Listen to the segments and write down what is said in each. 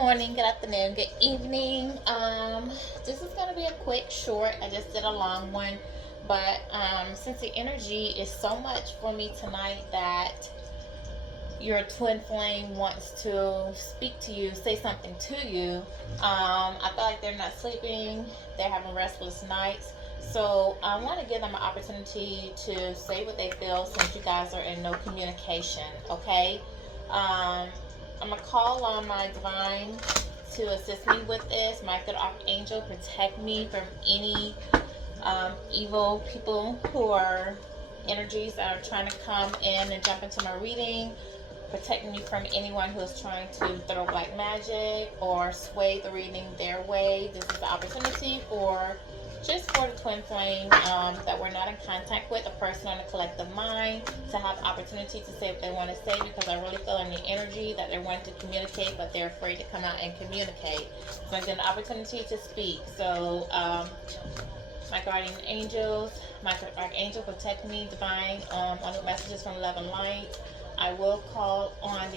morning, good afternoon, good evening. This is gonna be a quick, short. I just did a long one, but since the energy is so much for me tonight that your twin flame wants to speak to you, say something to you. I feel like they're not sleeping, they're having restless nights. So I want to give them an opportunity to say what they feel since you guys are in no communication, okay? I'm going to call on my divine to assist me with this. My good archangel, protect me from any evil people who are energies that are trying to come in and jump into my reading, protecting me from anyone who is trying to throw black magic or sway the reading their way. This is the opportunity for just for the twin flame that we're not in contact with, a person on the collective mind, to have opportunity to say what they want to say, because I really feel in the energy that they're wanting to communicate, but they're afraid to come out and communicate. So I get an opportunity to speak. So my guardian angels, my archangel, protect me, divine, on the messages from love and light. I will call on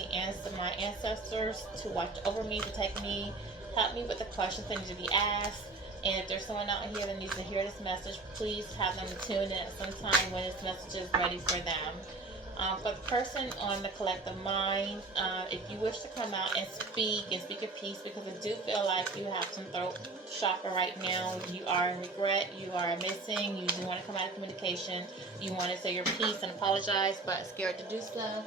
my ancestors to watch over me, protect me, help me with the questions that need to be asked. And if there's someone out here that needs to hear this message, please have them tune in at some time when this message is ready for them. For the person on the collective mind, if you wish to come out and speak your piece, because I do feel like you have some throat chakra right now. You are in regret, you are missing, you do want to come out of communication, you want to say your piece and apologize, but scared to do so.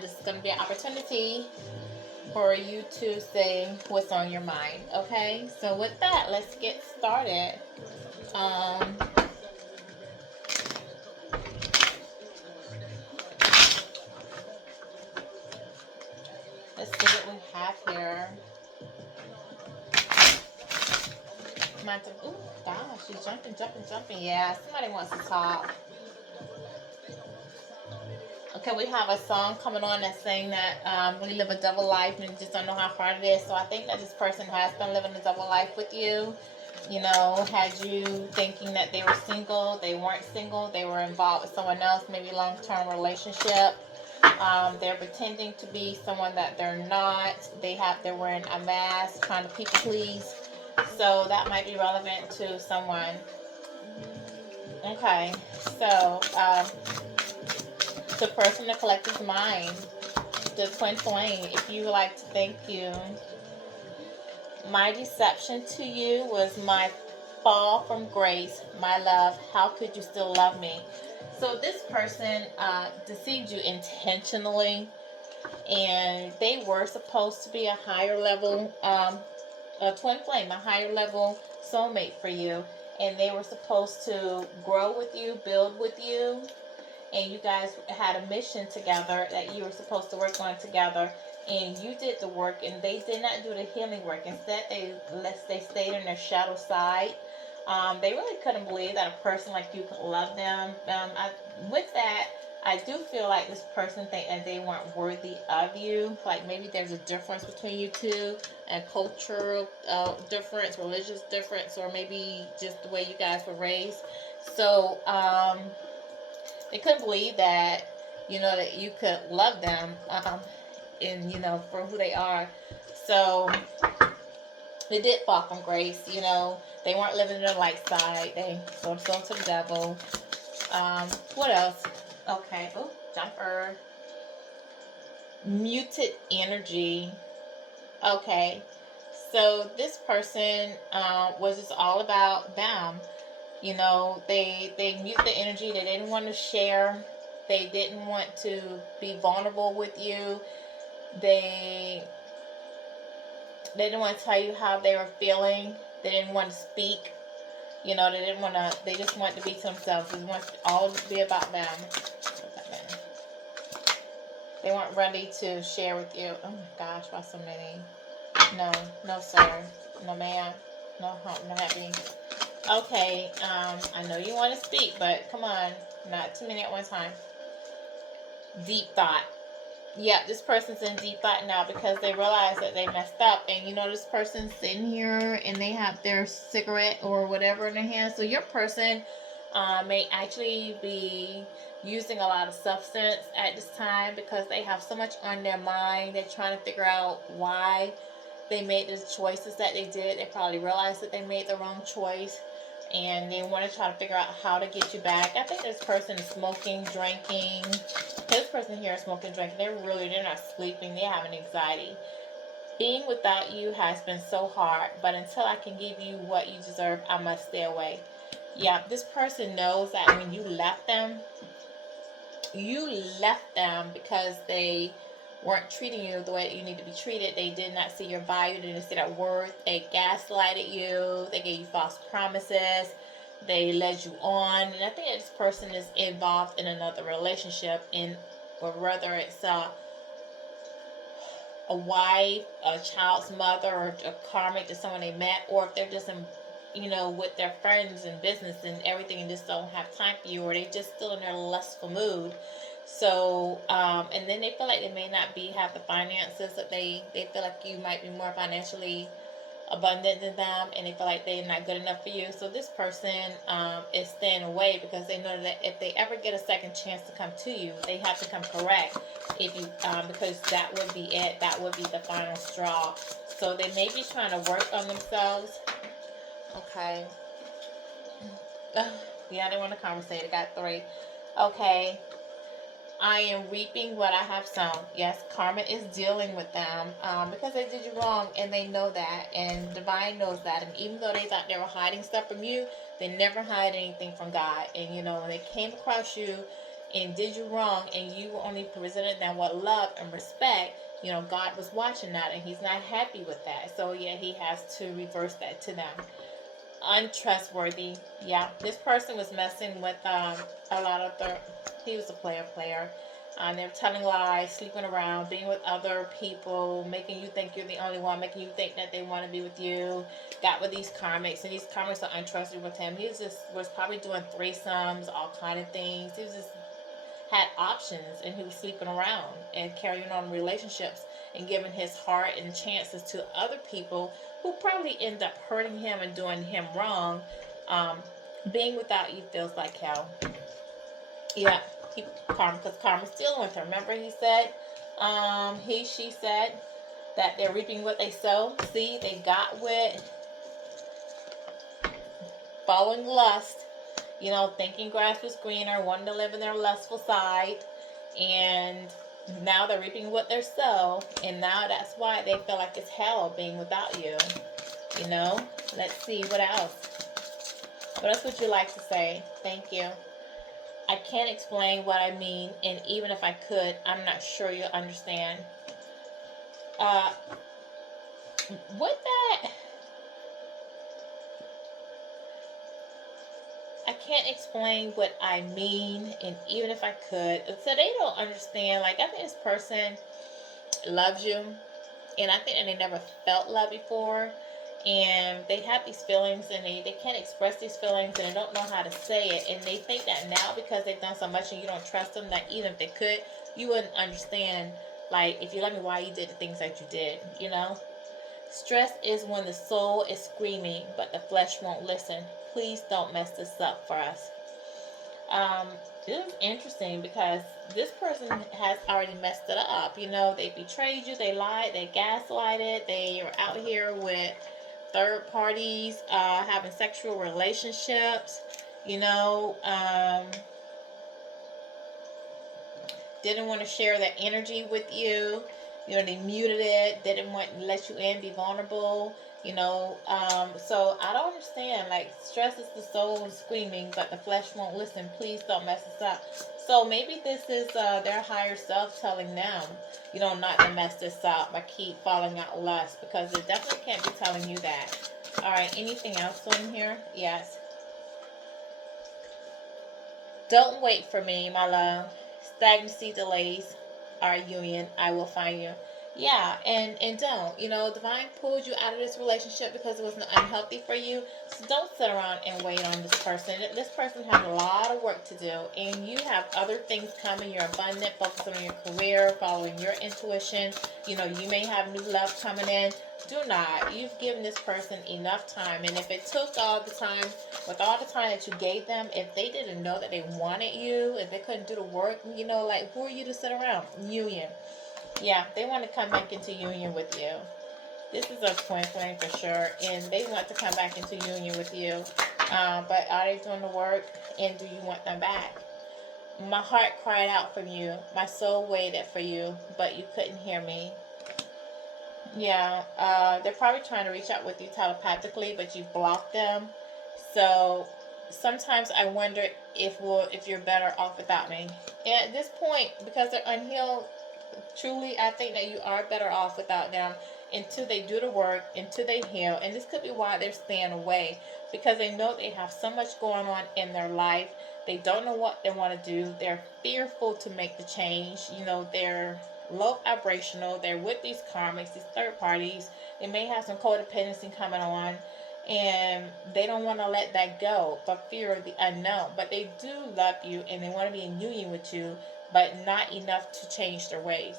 This is going to be an opportunity for you to say what's on your mind. Okay, so with that, let's get started. Let's see what we have here. Oh gosh, she's jumping. Yeah, somebody wants to talk. Okay, we have a song coming on that's saying that we live a double life and you just don't know how hard it is. So I think that this person has been living a double life with you. You know, had you thinking that they were single, they weren't single, they were involved with someone else, maybe long-term relationship. They're pretending to be someone that they're not. They're wearing a mask, trying to people please. So that might be relevant to someone. Okay, so the person that collects mind, the twin flame, if you would like to thank you. My deception to you was my fall from grace, my love. How could you still love me? So this person deceived you intentionally, and they were supposed to be a higher level, a twin flame, a higher level soulmate for you, and they were supposed to grow with you, build with you, and you guys had a mission together that you were supposed to work on together, and you did the work and they did not do the healing work. Instead, they stayed in their shadow side. They really couldn't believe that a person like you could love them. With that, I do feel like this person think that they weren't worthy of you. Like maybe there's a difference between you two, and cultural difference, religious difference, or maybe just the way you guys were raised. So they couldn't believe that, that you could love them, and for who they are. So they did fall from grace. They weren't living in the light side. They sold to the devil. What else? Okay. Oh, jumper. Muted energy. Okay. So this person was just all about them. They mute the energy. They didn't want to share. They didn't want to be vulnerable with you. They didn't want to tell you how they were feeling. They didn't want to speak. They just wanted to be to themselves. They want all to be about them. They weren't ready to share with you. Oh my gosh, why so many? No sir. No ma'am. No happy. Okay, I know you want to speak, but come on, not too many at one time. Deep thought. Yeah, this person's in deep thought now because they realize that they messed up. And this person's sitting here and they have their cigarette or whatever in their hand. So your person may actually be using a lot of substance at this time because they have so much on their mind. They're trying to figure out why they made the choices that they did. They probably realized that they made the wrong choice, and they want to try to figure out how to get you back. I think this person is smoking, drinking. This person here is smoking, drinking. They're not sleeping. They're having anxiety. Being without you has been so hard, but until I can give you what you deserve, I must stay away. Yeah, this person knows that when you left them because they weren't treating you the way that you need to be treated. They did not see your value. They didn't see that worth. They gaslighted you. They gave you false promises. They led you on. And I think that this person is involved in another relationship, or whether it's a wife, a child's mother, or a karmic to someone they met, or if they're just in, with their friends and business and everything, and just don't have time for you, or they just still in their lustful mood. So, and then they feel like they may not have the finances that they feel like you might be more financially abundant than them, and they feel like they're not good enough for you. So this person is staying away because they know that if they ever get a second chance to come to you, they have to come correct. If you because that would be it. That would be the final straw. So they may be trying to work on themselves. Okay. Yeah, I didn't want to conversate. I got 3. Okay. I am reaping what I have sown. Yes, karma is dealing with them because they did you wrong, and they know that, and divine knows that. And even though they thought they were hiding stuff from you, they never hide anything from God. And when they came across you and did you wrong, and you only presented them with love and respect, God was watching that, and He's not happy with that. So yeah, He has to reverse that to them. Untrustworthy. Yeah, this person was messing with a lot of he was a player. They're telling lies, sleeping around, being with other people, making you think you're the only one, making you think that they want to be with you. Got with these karmics, and these karmics are untrustworthy with him. He was probably doing threesomes, all kind of things. He was just had options, and he was sleeping around and carrying on relationships and giving his heart and chances to other people who probably end up hurting him and doing him wrong. Being without you feels like hell. Yeah, karma, because karma's dealing with her. Remember, he said, she said that they're reaping what they sow. See, they got with following lust, thinking grass was greener, wanting to live in their lustful side, and now they're reaping what they sow, and now that's why they feel like it's hell being without you. Let's see, what else? What else would you like to say? Thank you. I can't explain what I mean, and even if I could, I'm not sure you'll understand. What that... I can't explain what I mean, and even if I could. So they don't understand. Like, I think this person loves you, and I think that they never felt love before, and they have these feelings, and they can't express these feelings, and they don't know how to say it, and they think that now because they've done so much and you don't trust them, that even if they could, you wouldn't understand, like, if you let me, why you did the things that you did. Stress is when the soul is screaming but the flesh won't listen. Please don't mess this up for us. This is interesting because this person has already messed it up. They betrayed you, they lied, they gaslighted, they are out here with third parties, having sexual relationships, didn't want to share their energy with you. They muted it. They didn't want to let you in, be vulnerable. So I don't understand. Like, stress is the soul screaming, but the flesh won't listen. Please don't mess this up. So maybe this is their higher self telling them, not to mess this up. I keep falling out lust, because it definitely can't be telling you that. All right. Anything else on here? Yes. Don't wait for me, my love. Stagnancy delays our union. I will find you. Yeah, and don't. Divine pulled you out of this relationship because it was unhealthy for you. So don't sit around and wait on this person. This person has a lot of work to do, and you have other things coming. You're abundant, focusing on your career, following your intuition. You may have new love coming in. Do not. You've given this person enough time, and if it took all the time, with all the time that you gave them, if they didn't know that they wanted you, if they couldn't do the work, like, who are you to sit around? Union. Yeah, they want to come back into union with you. This is a twin flame for sure, and they want to come back into union with you. But are they doing the work, and do you want them back? My heart cried out for you. My soul waited for you, but you couldn't hear me. Yeah, they're probably trying to reach out with you telepathically, but you blocked them. So sometimes I wonder if you're better off without me. And at this point, because they're unhealed, truly, I think that you are better off without them until they do the work, until they heal. And this could be why they're staying away, because they know they have so much going on in their life. They don't know what they want to do. They're fearful to make the change. They're low vibrational. They're with these karmics, these third parties. They may have some codependency coming on, and they don't want to let that go for fear of the unknown. But they do love you, and they want to be in union with you, but not enough to change their ways.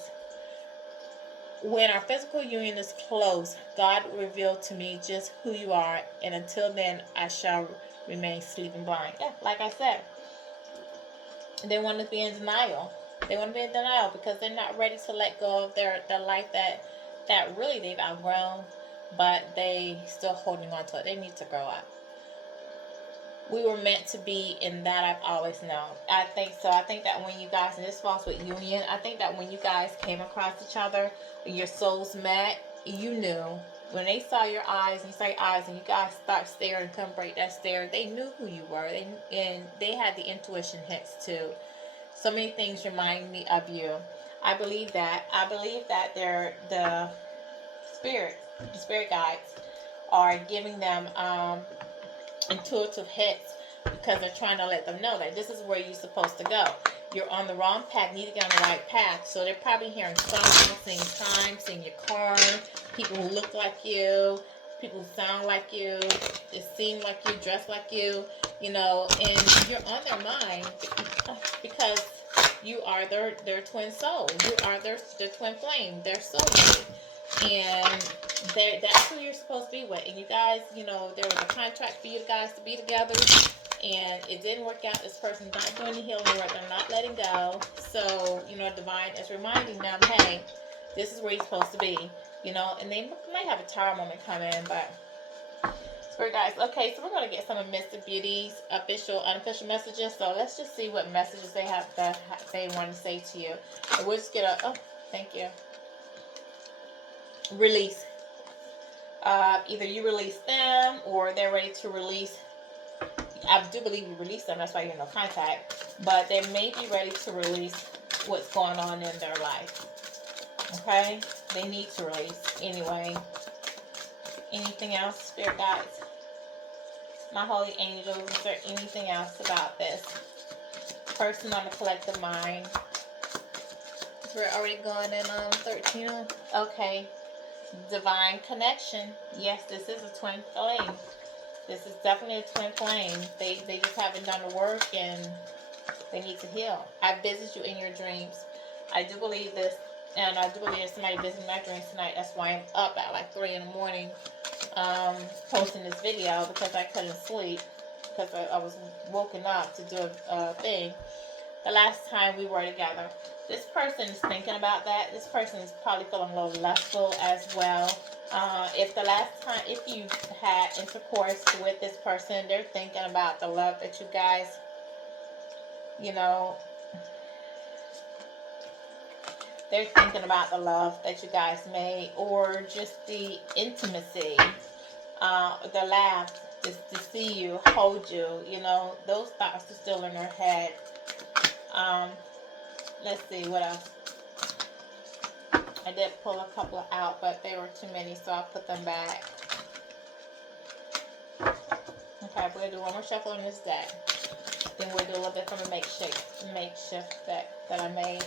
When our physical union is closed, God revealed to me just who you are, and until then, I shall remain sleeping blind. Yeah, like I said, they want to be in denial. They want to be in denial because they're not ready to let go of their life that really they've outgrown, but they still holding on to it. They need to grow up. We were meant to be, and that I've always known. I think so. I think that when you guys, and this falls with union, I think that when you guys came across each other, when your souls met, you knew. When they saw your eyes, and you saw your eyes, and you guys start staring, couldn't break that stare, they knew who you were. And they had the intuition hints too. So many things remind me of you. I believe that. I believe that they're the spirit guides are giving them intuitive hits, because they're trying to let them know that this is where you're supposed to go. You're on the wrong path, need to get on the right path. So they're probably hearing songs, seeing time, seeing your car, people who look like you, people who sound like you, that seem like you, dress like you, and you're on their mind because you are their twin soul. You are their twin flame, their soulmate. And that's who you're supposed to be with. And you guys, there was a contract for you guys to be together, and it didn't work out. This person's not doing the healing work. They're not letting go. So, Divine is reminding them, hey, this is where you're supposed to be. And they might have a tower moment come in, but Spirit guys. Okay, so we're going to get some of Mr. Beauty's official, unofficial messages. So let's just see what messages they have that they want to say to you. And we'll just get thank you. Release. Either you release them or they're ready to release. I do believe you release them. That's why you're in no contact. But they may be ready to release what's going on in their life. Okay? They need to release anyway. Anything else, Spirit guides? My holy angels, is there anything else about this person on the collective mind? We're already going in on 13. Okay. Divine connection. Yes, this is a twin flame. This is definitely a twin flame. They just haven't done the work, and they need to heal. I visit you in your dreams. I do believe this, and I do believe there's somebody visiting my dreams tonight. That's why I'm up at like 3 in the morning posting this video, because I couldn't sleep, because I was woken up to do a thing the last time we were together. This person is thinking about that. This person is probably feeling a little lustful as well. If you had intercourse with this person, they're thinking about the love that you guys, they're thinking about the love that you guys made, or just the intimacy, the laugh, just to see you, hold you, those thoughts are still in their head. Let's see, what else? I did pull a couple out, but they were too many, so I'll put them back. Okay, we're going to do one more shuffle on this deck. Then we'll do a little bit from a makeshift deck that I made.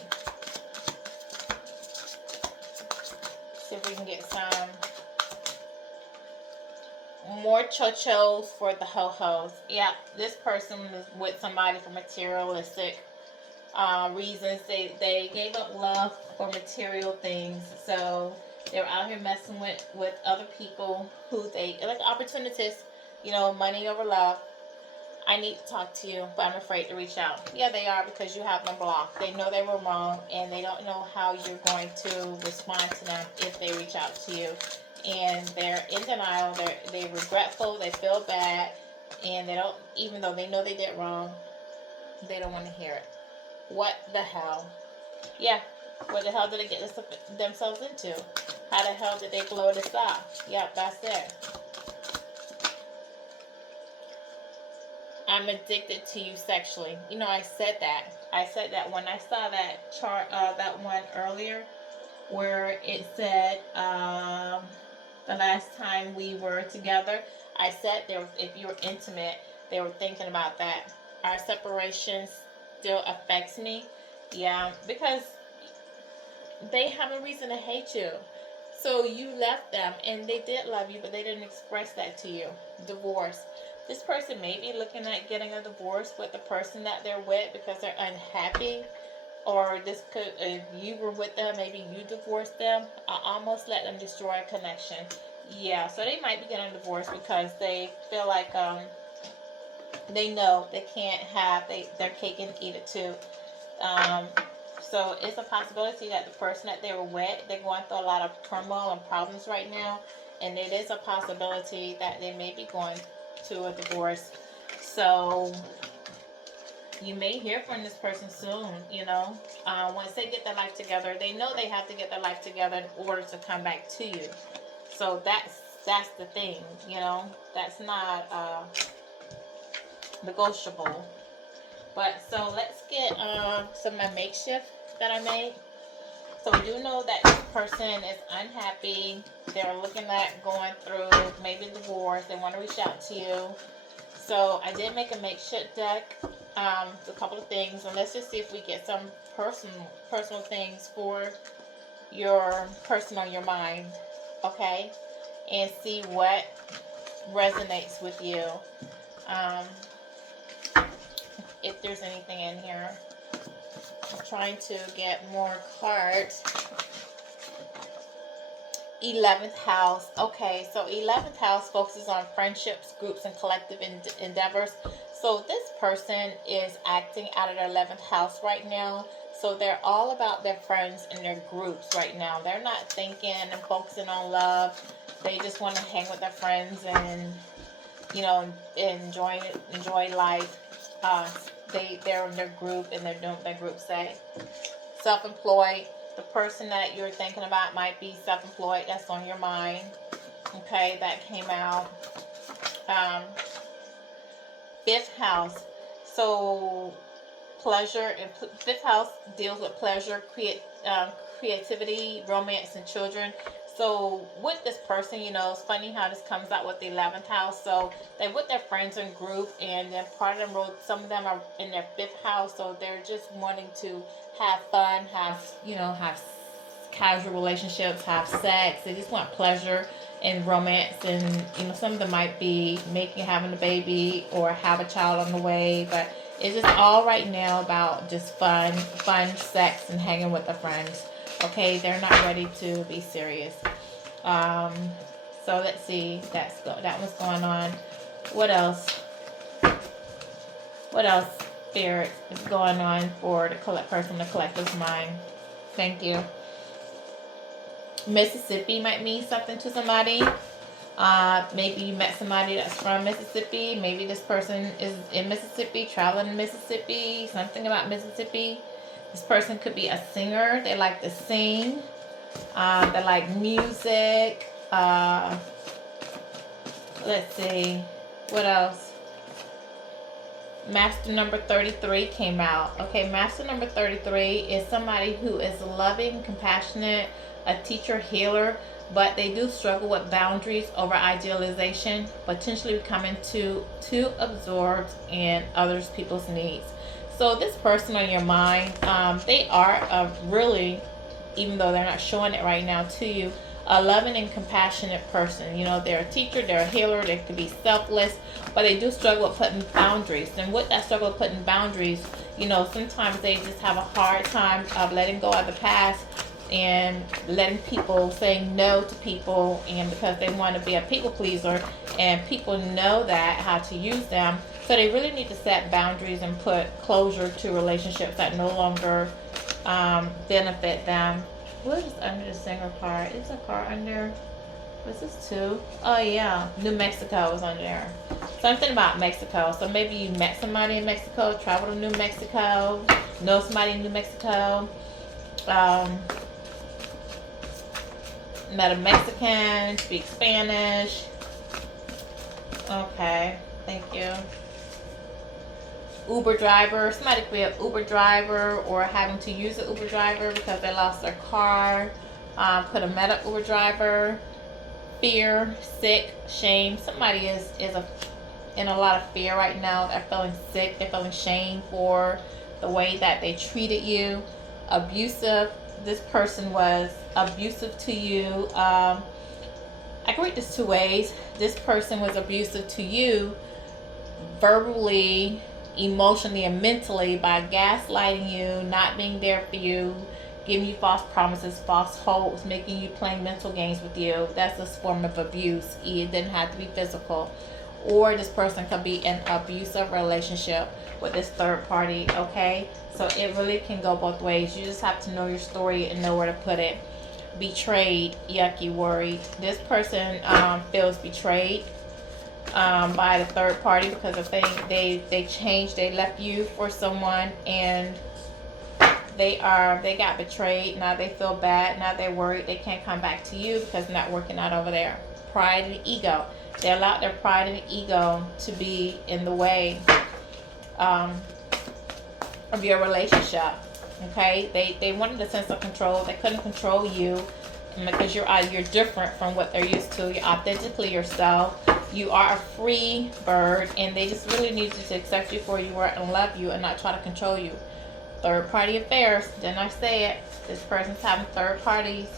See if we can get some more chochos for the ho-hos. Yeah, this person was with somebody for materialistic reasons. They gave up love for material things. So they were out here messing with other people who they like opportunities, money over love. I need to talk to you, but I'm afraid to reach out. Yeah, they are, because you have them blocked. They know they were wrong, and they don't know how you're going to respond to them if they reach out to you. And they're in denial. They're regretful. They feel bad, and they don't. Even though they know they did wrong, they don't want to hear it. What the hell? Yeah. What the hell did they get themselves into? How the hell did they blow this up? Yep, that's it. I'm addicted to you sexually. I said that. I said that when I saw that chart, that one earlier, where it said the last time we were together, I said if you were intimate, they were thinking about that. Our separation still affects me. Yeah, because they have a reason to hate you. So you left them, and they did love you, but they didn't express that to you. Divorce. This person may be looking at getting a divorce with the person that they're with because they're unhappy. Or this could, if you were with them, maybe you divorced them. I almost let them destroy a connection. Yeah, so they might be getting a divorce because they feel like they know they can't have their cake and eat it too. So it's a possibility that the person that they were with, they're going through a lot of turmoil and problems right now. And it is a possibility that they may be going to a divorce. So you may hear from this person soon, once they get their life together. They know they have to get their life together in order to come back to you. So that's the thing, that's not negotiable. But so let's get some of my makeshift that I made. So we do know that this person is unhappy. They're looking at going through maybe divorce. They want to reach out to you. So I did make a makeshift deck. A couple of things. And let's just see if we get some personal things for your person on your mind. Okay? And see what resonates with you. If there's anything in here. I'm trying to get more cards. 11th house. Okay, so 11th house focuses on friendships, groups, and collective endeavors. So this person is acting out of their 11th house right now. So they're all about their friends and their groups right now. They're not thinking and focusing on love. They just want to hang with their friends and, enjoy life. They're in their group, and they're doing what their group say. Self-employed. The person that you're thinking about might be self-employed. That's on your mind. Okay, that came out. 5th house. So pleasure, and 5th house deals with pleasure, creativity, romance, and children. So with this person, it's funny how this comes out with the 11th house. So they with their friends and group, and then part of them some of them are in their 5th house. So they're just wanting to have fun, have casual relationships, have sex. They just want pleasure and romance, and some of them might be having a baby or have a child on the way. But it's just all right now about just fun, sex, and hanging with their friends. Okay, they're not ready to be serious. So let's see. That one's going on. What else? Spirit is going on for the person, the collective's mind. Thank you. Mississippi might mean something to somebody. Maybe you met somebody that's from Mississippi. Maybe this person is in Mississippi, traveling in Mississippi. Something about Mississippi. This person could be a singer. They like to sing. They like music. Let's see. What else? Master number 33 came out. Okay, Master number 33 is somebody who is loving, compassionate, a teacher, healer, but they do struggle with boundaries over idealization, potentially becoming too absorbed in others people's needs. So this person on your mind, they are really, even though they're not showing it right now to you, a loving and compassionate person. You know, they're a teacher, they're a healer, they can be selfless, but they do struggle with putting boundaries. And with that struggle with putting boundaries, you know, sometimes they just have a hard time of letting go of the past and letting people, saying no to people, and because they want to be a people pleaser and people know that how to use them, so they really need to set boundaries and put closure to relationships that no longer benefit them. What is under the singer car? Is a car under? What's this too? Oh yeah, New Mexico is under there. Something about Mexico. So maybe you met somebody in Mexico, traveled to New Mexico, know somebody in New Mexico. Met a Mexican, speak Spanish. Okay, thank you. Uber driver. Somebody could be an Uber driver or having to use an Uber driver because they lost their car. Could have met an Uber driver. Fear, sick, shame. Somebody is in a lot of fear right now. They're feeling sick. They're feeling shame for the way that they treated you. Abusive. This person was abusive to you. I can read this two ways. This person was abusive to you verbally, emotionally, and mentally by gaslighting you, not being there for you, giving you false promises, false hopes, making you play mental games with you. That's a form of abuse. It didn't have to be physical. Or this person could be in an abusive relationship with this third party, okay? So it really can go both ways. You just have to know your story and know where to put it. Betrayed, yucky, worried. This person feels betrayed by the third party because of things they changed, they left you for someone, and they got betrayed. Now they feel bad. Now they're worried they can't come back to you because it's not working out over there. Pride and ego. They allowed their pride and ego to be in the way of your relationship. Okay, they wanted a sense of control. They couldn't control you because you're different from what they're used to. You're authentically yourself. You are a free bird, and they just really need you to accept you for you are and love you and not try to control you. Third party affairs. Didn't I say it? This person's having third parties.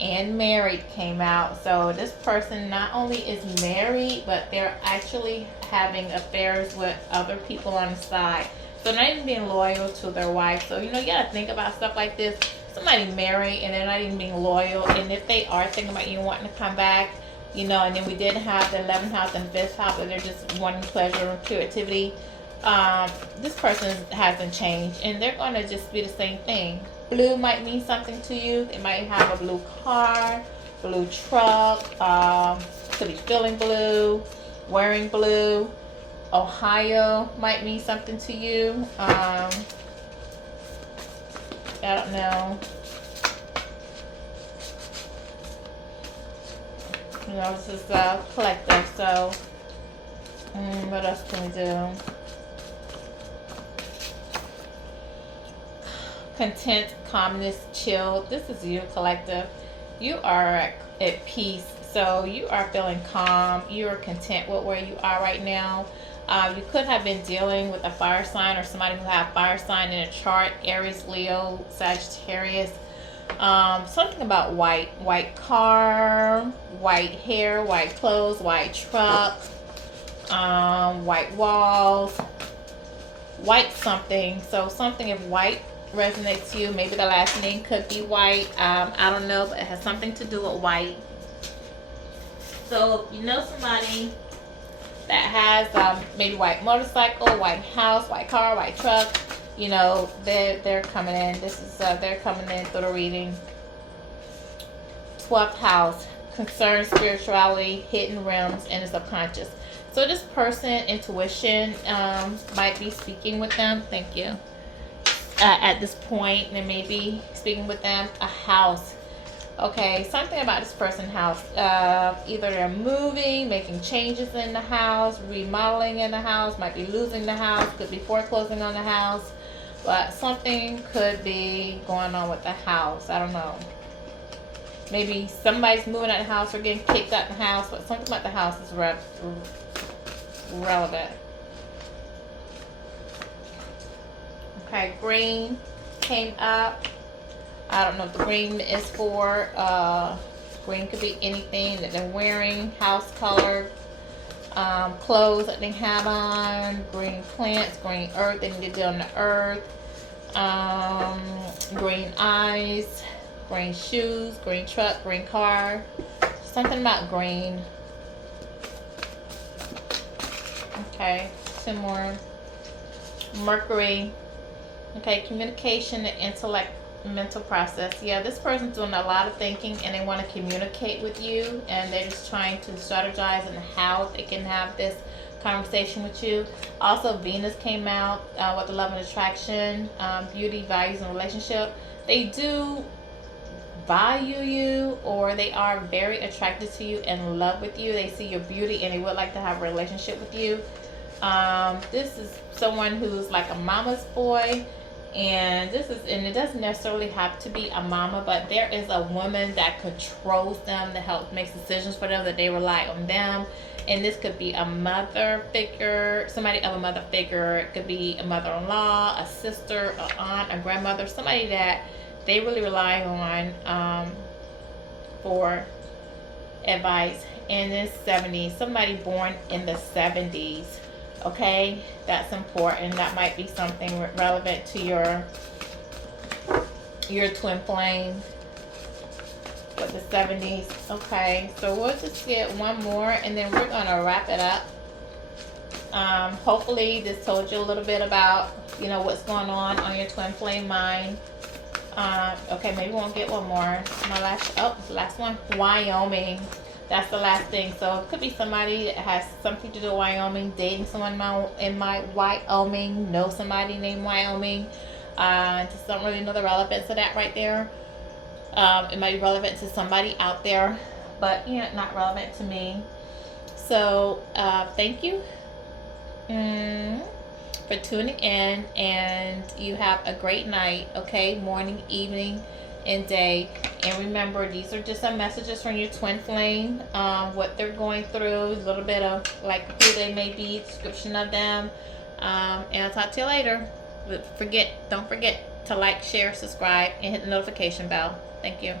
And married came out. So this person not only is married, but they're actually having affairs with other people on the side. So not even being loyal to their wife. So, you know, you gotta think about stuff like this. Somebody married and they're not even being loyal. And if they are thinking about you wanting to come back, you know, and then we did have the 11th house and 5th house, but they're just wanting pleasure and creativity. This person hasn't changed, and they're gonna just be the same thing. Blue might mean something to you. They might have a blue car, blue truck, could be feeling blue, wearing blue. Ohio might mean something to you. I don't know. You know, this is collective, so what else can we do? Content, calmness, chill. This is you, collective. You are at peace, so you are feeling calm. You are content with where you are right now. You could have been dealing with a fire sign or somebody who have fire sign in a chart. Aries, Leo, Sagittarius. Something about white car, white hair, white clothes, white truck, white walls, white something. So something if white resonates to you, maybe the last name could be white. I don't know, but it has something to do with white. So if you know somebody that has maybe white motorcycle, white house, white car, white truck, you know, they're coming in. This is they're coming in through the reading. 12th house, concern, spirituality, hidden realms, and the subconscious. So this person, intuition, might be speaking with them. Thank you. At this point, they may be speaking with them. A house. Okay, something about this person's house. Either they're moving, making changes in the house, remodeling in the house, might be losing the house, could be foreclosing on the house. But something could be going on with the house. I don't know. Maybe somebody's moving out of the house or getting kicked out of the house, but something about the house is relevant. Okay, green came up. I don't know what the green is for. Green could be anything that they're wearing, house color, clothes that they have on, green plants, green earth, they need to do on the earth, green eyes, green shoes, green truck, green car, something about green. Okay, some more. Mercury. Okay, communication and intellect, mental process. Yeah, this person's doing a lot of thinking and they want to communicate with you, and they're just trying to strategize on how they can have this conversation with you. Also, Venus came out with the love and attraction, beauty, values, and relationship. They do value you, or they are very attracted to you and in love with you. They see your beauty and they would like to have a relationship with you. This is someone who's like a mama's boy, and it doesn't necessarily have to be a mama, but there is a woman that controls them, that helps make decisions for them, that they rely on them. And this could be a mother figure, somebody of a mother figure. It could be a mother-in-law, a sister, an aunt, a grandmother, somebody that they really rely on for advice. In the 70s, somebody born in the 70s. Okay, that's important. That might be something relevant to your twin flame with the 70s. Okay, so we'll just get one more and then we're gonna wrap it up. Hopefully this told you a little bit about what's going on your twin flame mind. Okay, maybe we'll get one more. My last one. Wyoming. That's the last thing. So it could be somebody that has something to do with Wyoming, dating someone in my Wyoming, know somebody named Wyoming. Just don't really know the relevance of that right there. It might be relevant to somebody out there, but not relevant to me. So thank you for tuning in, and you have a great night. Okay, morning, evening, and day. And remember, these are just some messages from your twin flame, what they're going through, a little bit of like who they may be, description of them, and I'll talk to you later. But don't forget to like, share, subscribe, and hit the notification bell. Thank you.